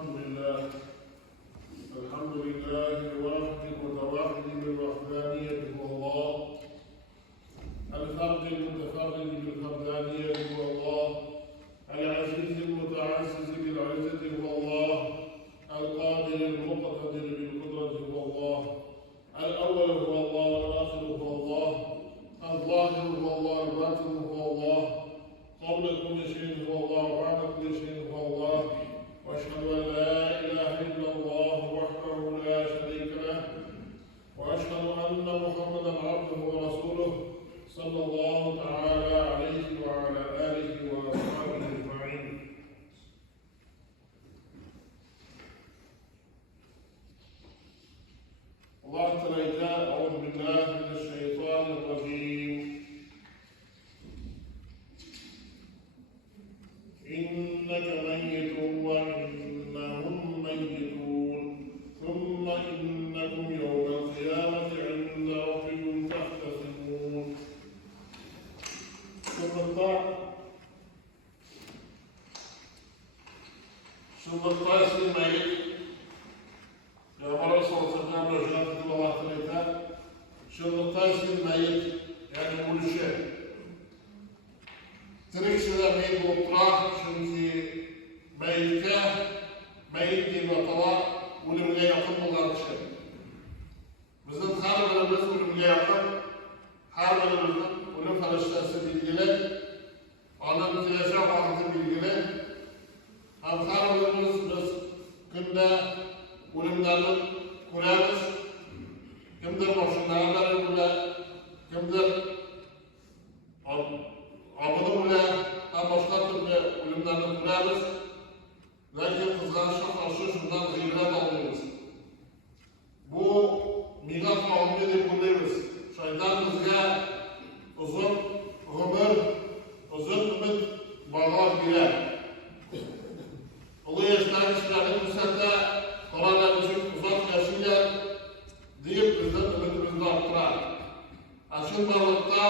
الحمد لله الواحد المتوحد بالوحدانية والله، الفرد المتفرد بالفردانية والله، العزيز المتعزز بالعزة والله، القادر المقتدر بالقدرة والله، الأول هو الله والآخر هو الله، الظاهر هو الله الباطن هو الله، قبل كل شيء هو الله وبعد كل شيء هو الله، وأشهد أن لا إله إلا الله وحده لا شريك له، وأشهد أن محمدا عبده ورسوله صلى الله تعالى عليه وعلى آله وأصحابه أجمعين. الله تعالى أعوذ بالله من الشيطان الرجيم. إنك ميت وإنهم ميتون ثم إنكم يوم القيامة عند ربكم تختصمون. Şunlıkta silmeyi Peygamber sallallahu aleyhi ve sellem şunlıkta silmeyi yani ölüşü Tirikçiler meyit oturar çünkü meyit gibi atala ölümüne yakın olan şey. Bizim her birimiz ölümüne yakın, her birimizin ölüm feriştesi bilgili, onun kileşe vakti bilgili. Hem her birimiz biz günde ölümlerini kurarız. Kimdir başında haberle, kimdir abını bile hem başka türlü ölümlerini kurarız. Lakin kızganışa karşı şundan gıybet alıyoruz. Bu miras kavmi deyip buradayız. Şeytan bizge uzun ömür, uzun ümit bağlar girer. Ulu yaşlar kişilerin müsette Kur'an'la için uzak yaşayacak deyip bizden ümitimizi arttırar. Açın varlıkta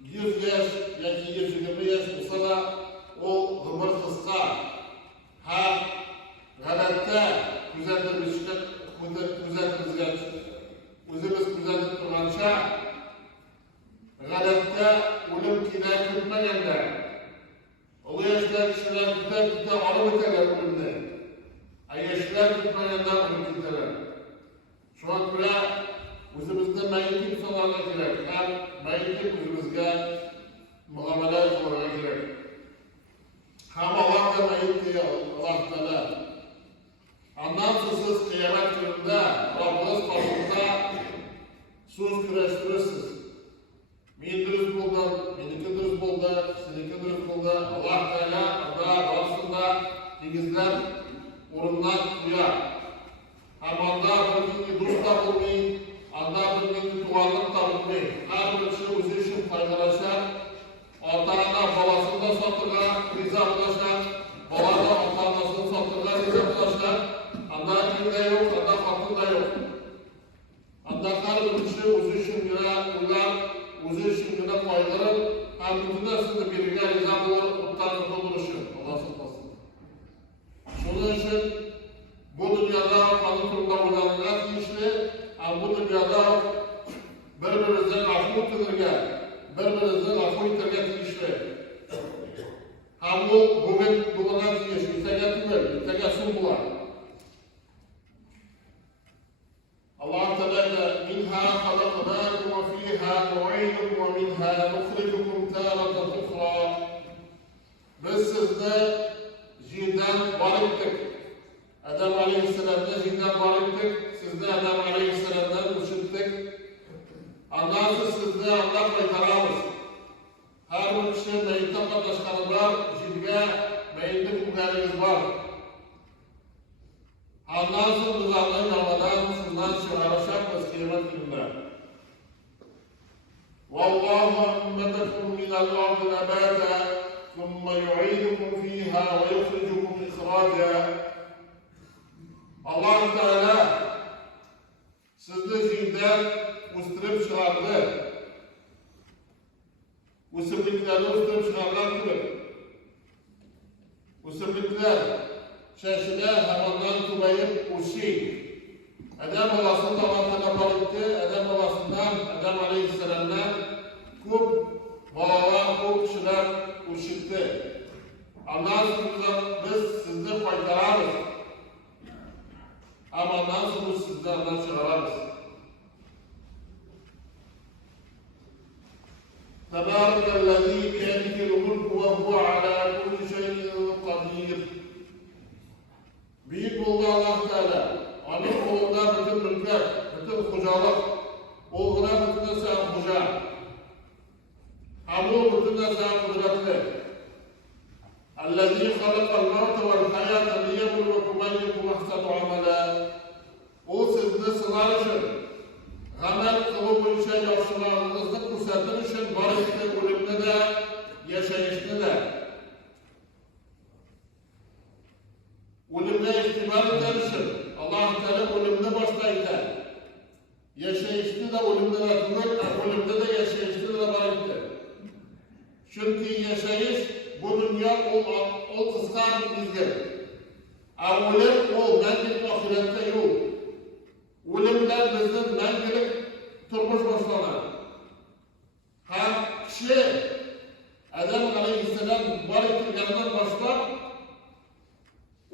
100 yaş, yoki 120 yaş olsa da o ömür kısa. Her g'alatda kuzatib o'zimiz kuzatib turgancha g'alatda o'lim kelib ketmaganda ulu yoshlar kishilar juda olib o'tadilar o'limni. Yoshlar ketmaganda o'lib ketadilar. Shunga ko'ra o'zimizda mayit insonlarga kerak. Har mayit o'zimizga muomala qilishga kerak. Hamma vaqtda mayit deya Alloh taolo. Ondan siz qiyomat kunida Robbimiz qarshısida so'z kurashtirasiz. Men durust bo'ldim, meniki durust bo'ldi, seniki durust bo'ldi. Alloh taolo unda orasida tegizlar o'rindan qo'yar. Hamda bir kunga do'st topilmay, anda bir kunga tuvanlik topilmay. Har bir kishi o'zi uchun foydalansa, ota-ona bolasini sottirgan, rizo bo'lishlar, bola ota-onasini sottirgan, rizo bo'lishlar. Anda kimda yo'q, anda xotinda yo'q. Anda har bir kishi o'zi uchun ular o'zi uchun foydalanib, ham butun narsani bergan rizo bo'lib, o'ttanida bo'lishi. Alloh saqlasin. Shuning uchun bu dunyoda qanday turda o'ylangan ishni, bu dunyoda bir-birimizdan afv etilgan, bir-birimizdan afv etilgan ishni. Ham bu bugun bo'lgan ish, ertaga tugul, ertaga so'ng bo'ladi. Alloh taolo minha xalaqnakum va fiha nu'idukum va minha nukhrijukum taratan ukhra. Biz sizni jindan bor etdik. Adam aleyhisselamdan jindan bor etdik. Sizni Adam aleyhisselamdan o'chirdik. Ondan so'ng sizni Alloh qaytaramiz. Har bir kishi mayitdan qatnashganida jinga mayitni ko'rganingiz bor. Ondan so'ng biz Allohning nomidan sizdan chiqarishamiz qiyomat kunida. Vallohu ambatakum minal ardi nabata thumma yu'idukum fiha wa yukhrijukum ikhraja. Alloh taolo sizni jindan o'stirib chiqardi. O'simliklarni o'stirib chiqargan turib. O'simliklar şaşıda hemen tubayıp uçi. Adam babasından Allah'tan barıktı, Adam babasından, Adam Aleyhisselam'dan kup baba, kup kişiler uçitti. Allah'ın biz sizni faydalarız. Ama nasıl biz sizlerden çıkararız? تبارك الذي بيده الملك وهو على كل شيء قدير. Büyük oldu Allah Teala. Onun kolunda bütün mülkler, bütün hocalık, oğluna bütün de sen hoca. Hamur bütün de sen kudretli. الذي خلق الموت والحياة ليبلوكم أيكم أحسن عملا. O sizni sınar için, amel kılıp boyunca yaxşılığınızı ko'rsatır için barışta, o'limda da, yashayishda da. O'limga ihtimol etar için Alloh taolo o'limni boshlaydi. Yashayishda da o'limda da tugul, o'limda da yashayishda da barikdir. Chunki yashayish bu dunyo o qisqa mezgil. O'lim o mangilik oxiratda yo'q. O'lim bilan bizni mangilik turmush boshlanadi. Har kishi Adam alayhissalom borib turganidan boshlab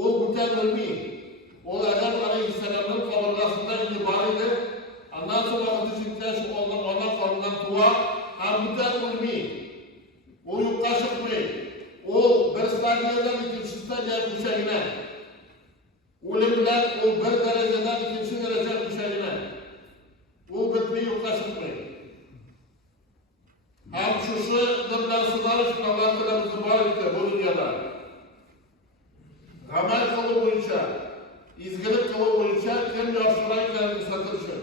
o butan o'lmaydi. O Adam alayhissalomning qabrg'asidan bor edi. Ondan sonra o'tishda shu ona qornidan tuva ham butan o'lmaydi. O yo'qqa chiqmaydi. O bir stadiyadan ikkinchi stadiyaga ko'chagina. O'lim bilan o bir darajadan ikkinchi darajaga ko'chagina. O bitmay yo'qqa chiqmaydi. Ham shusi bilan sinalish Allah taolamizni bor etdi bu dunyoda. Amal qilib bo'yicha, izgilik qilib bo'yicha kim yaxshiroq ekanini ko'rsatishi.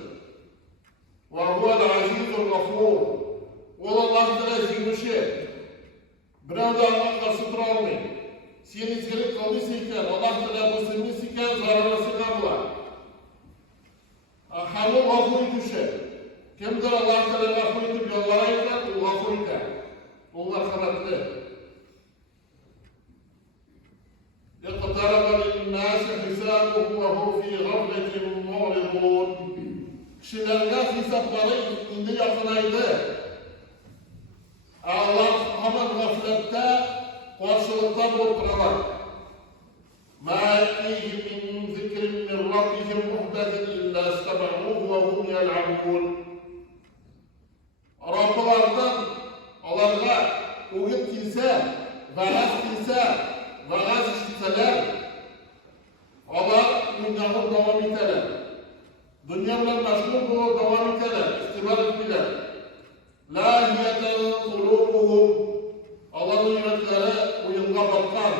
Va huval azizul g'afur. O Allah taolo ziyushi. Birovda Allah qarshi tura olmaydi. Sen izgilik qilmaysan ekan, Allah taolo bo'lsinmas ekan, zararlasiga bo'ladi. Hamma g'afur etuvchi. Kimdir Allah taolo g'afur etib yolvorar ekan, u g'afur ekan. U marhamatli. اقترب للناس حسابهم وهم في غفلة معرضون. Kishilarga hisoblari endi yaqinaydi. Allah hamon g'aflatda, qo'rshilikda bo'lib turadi. Ma ya'tihim min zikrin min rabbihim muhdathin illa istama'uhu wa hum yal'abun. Robbilaridan ularga o'g'it kelsa, va'z kelsa, va'z eshitsalar, ular unga davom etadilar. Dunyo bilan mashg'ul bo'lib davom etadilar, istiqbol etmaydilar. Lahiyatan qulubuhum. Allah'ın yürekleri uyumda batkan.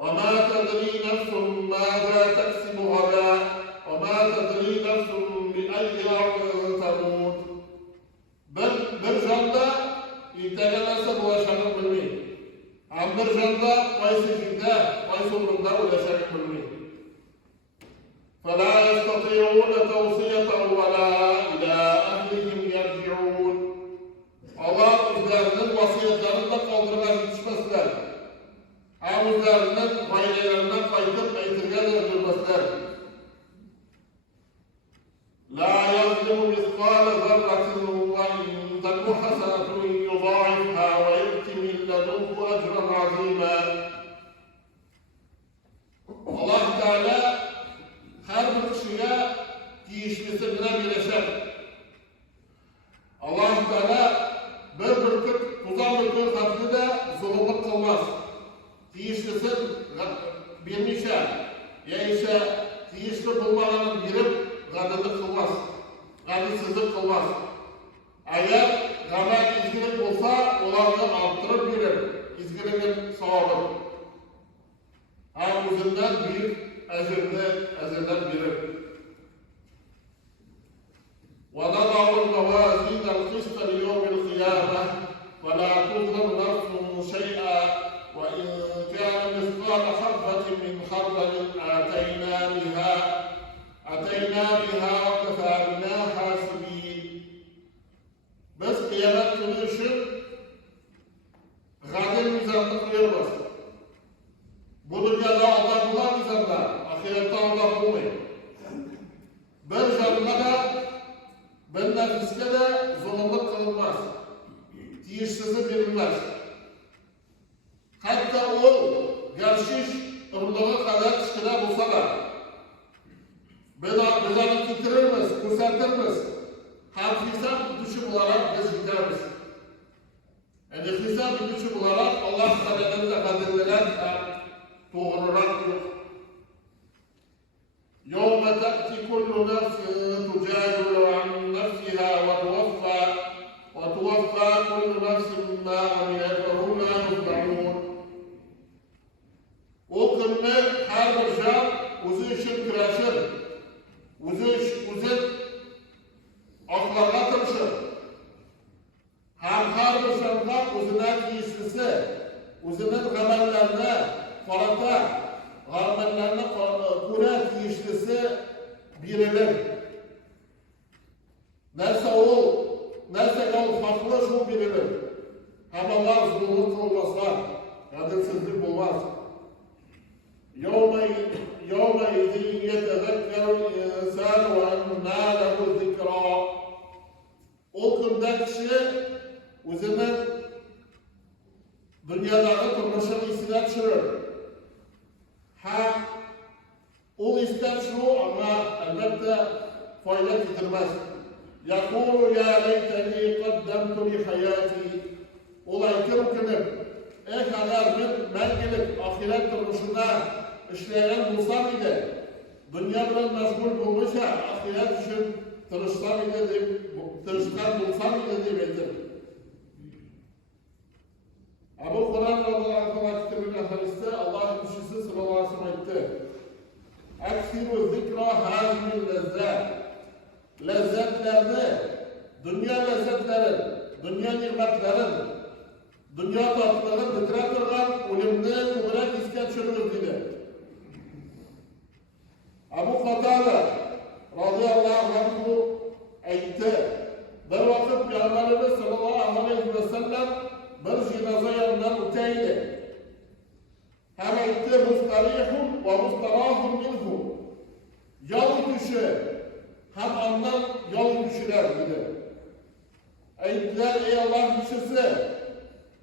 وَمَا تَدْرِي نَفْسٌ مَاذَا تَكْسِبُ غَدًا وَمَا تَدْرِي نَفْسٌ بِأَيِّ أَرْضٍ تَمُوتُ. Bir janda ertaga narsa bo'lishini bilmaydi. Ham bir janda qaysi yerda, qaysi o'rinda o'lishini bilmaydi. فَلَا يَسْتَطِيعُونَ تَوْصِيَةً وَلَا إِلَى أَهْلِهِمْ يَرْجِعُونَ. Allah o'zlarining vasiyatlarini qoldirib yetishmaslar. Ham o'zlarining foydalaridan qaytib aytilgan bo'lmaslar. La yazlimu mithqala zarratin wa in taku hasanatun yudha'ifha wa yu'ti min ladunhu ajran 'azima. Allah Teala her bir kişiye tiyişlisi bilen birleşer. Allah Teala bir bürküt, tuzan bürküt hakkı da zulümlük kılmaz. Tiyişlisin bilmişe, ya ise tiyişli bulmalarını birip gadılık kılmaz. Gadısızlık kılmaz. Eğer gamet izgilik olsa, olanı arttırıp verir. İzgilikin sağlık. Hem üzerinden büyük ecirden verir. وَنَضَعُ الْمَوَازِينَ الْقِسْطَ لِيَوْمِ الْقِيَامَةِ فَلَا تُظْلَمُ نَفْسٌ شَيْئًا وَإِنْ كَانَ مِثْقَالَ حَبَّةٍ مِنْ خَرْدَلٍ أَتَيْنَا بِهَا وَكَفَى بِنَا حَاسِبِينَ. Biz kıyamet günü için gadil mizanını koyarız. emas. Hatta o gashish umriga qadar kichkina bo'lsalar, biz onu tutirimiz, ko'rsatamiz. Ham hisob tutishib olarak biz gidamiz. Yani hisob tutishib olarak Allah Teala'nın qadirlagan to'g'riroqdir. يوم تأتي كل نفس تجادل عن نفسها وتوفى كل نفس ما عملت وهم لا يظلمون. O günde her bir can o'zi için kurashir, o'zi oqlarga tirishir. Har bir jonga o'zining tiyishlisi, o'zining amallarni qarata, g'armanlarni ko'ra tiyishlisi berilir. Narsaga farqli shu berilir. Hammalar zulm qilmasa, adalsizlik bo'lmas. يومئذ يتذكر الإنسان وأنى له الذكرى. O kunda kishi o'zining dunyodagi turmushini esga tushirir. O istab shu, ammo albatta foyda keltirmas. يقول يا ليتني قدمت لحياتي. O aytib agar men mangilik oxirat turmushida ishlagan bo'lsam edi, dunyo bilan mashg'ul bo'lmasa, oxirat uchun tirishsam edi deb, tirishgan bo'lsam edi deb aytdi. Abu Hurayra radhiyallohu anhu hadisda Alloh elchisi sallallohu alayhi vasallam aytdi: "Aksiru zikra hazil lazzat." Lazzatlarni, dunyo lazzatlari, dunyo ne'matlari, dunyo tatlarini bitirib turgan o'limni ko'proq esga tushirib dedi. Abu Qatada radhiyallohu anhu aytdi: "Bir vaqt Payg'ambarimiz sallallohu alayhi vasallam bir jinoza yonidan o'taydi. Ham aytdi: "Mustarihun va mustarahun minhu." Yol tushi ham ondan yol tushilar dedi. Aytdilar: "Ey Alloh elchisi,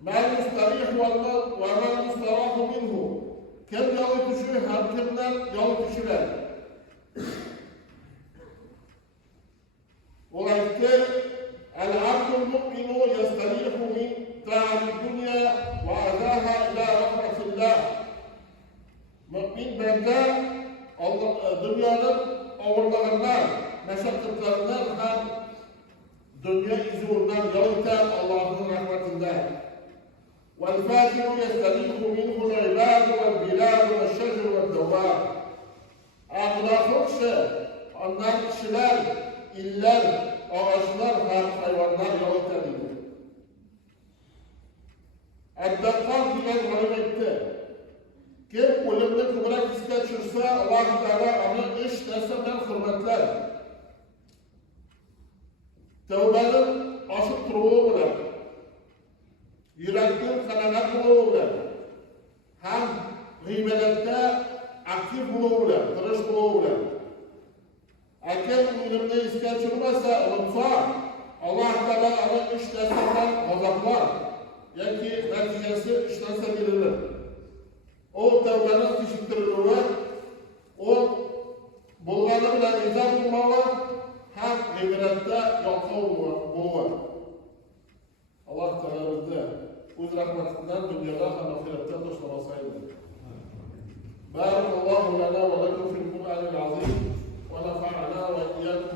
men mustarih va men mustarahu minhu." Kim yol tushi ham kimdan yol tushilar? O aytdi: "Al-abdul mu'minu yastarihu min ta'ab dunya wa adaha ila rahmatillah." Mu'min banda dunyoning og'irligidan, mashaqqatlaridan ham dünya izuridan yoltar Allah'ın rahmetinden. وَالْفَاجِرُ يَسْتَرِيحُ مِنْهُ الْعِبَادُ وَالْبِلَادُ وَالشَّجَرُ وَالدَّوَابُ. Münafık kişi, onlar kişiler, iller, ağaçlar, hayvanlar yoltar idi. Eddekkan bilen halim etti. Kim ölümde kubrak iske çürse, Allah-u Teala onu iş dersinden hürmetler. Tevbenin aşık durumu bilen, yürekten kanaat buluğu bilen, hem gıybelette aktif buluğu bilen, tırış buluğu bilen. Eğer ölümde iske çürmezse, unutsa, Allah-u Teala onu iş dersinden gazaplar. Yani neticesi işlense birilir. O tevbenin kişiktirilme, o bulganı bilen izah bulmalı, hem ibirette yalqav bulmalı. Allah Teala bizde o'z rahmetinden dünyada hem ahirette dostlamasaydı. Barakallahu lana ve lekum fil Kur'anil azim ve nefa'ana ve iyyakum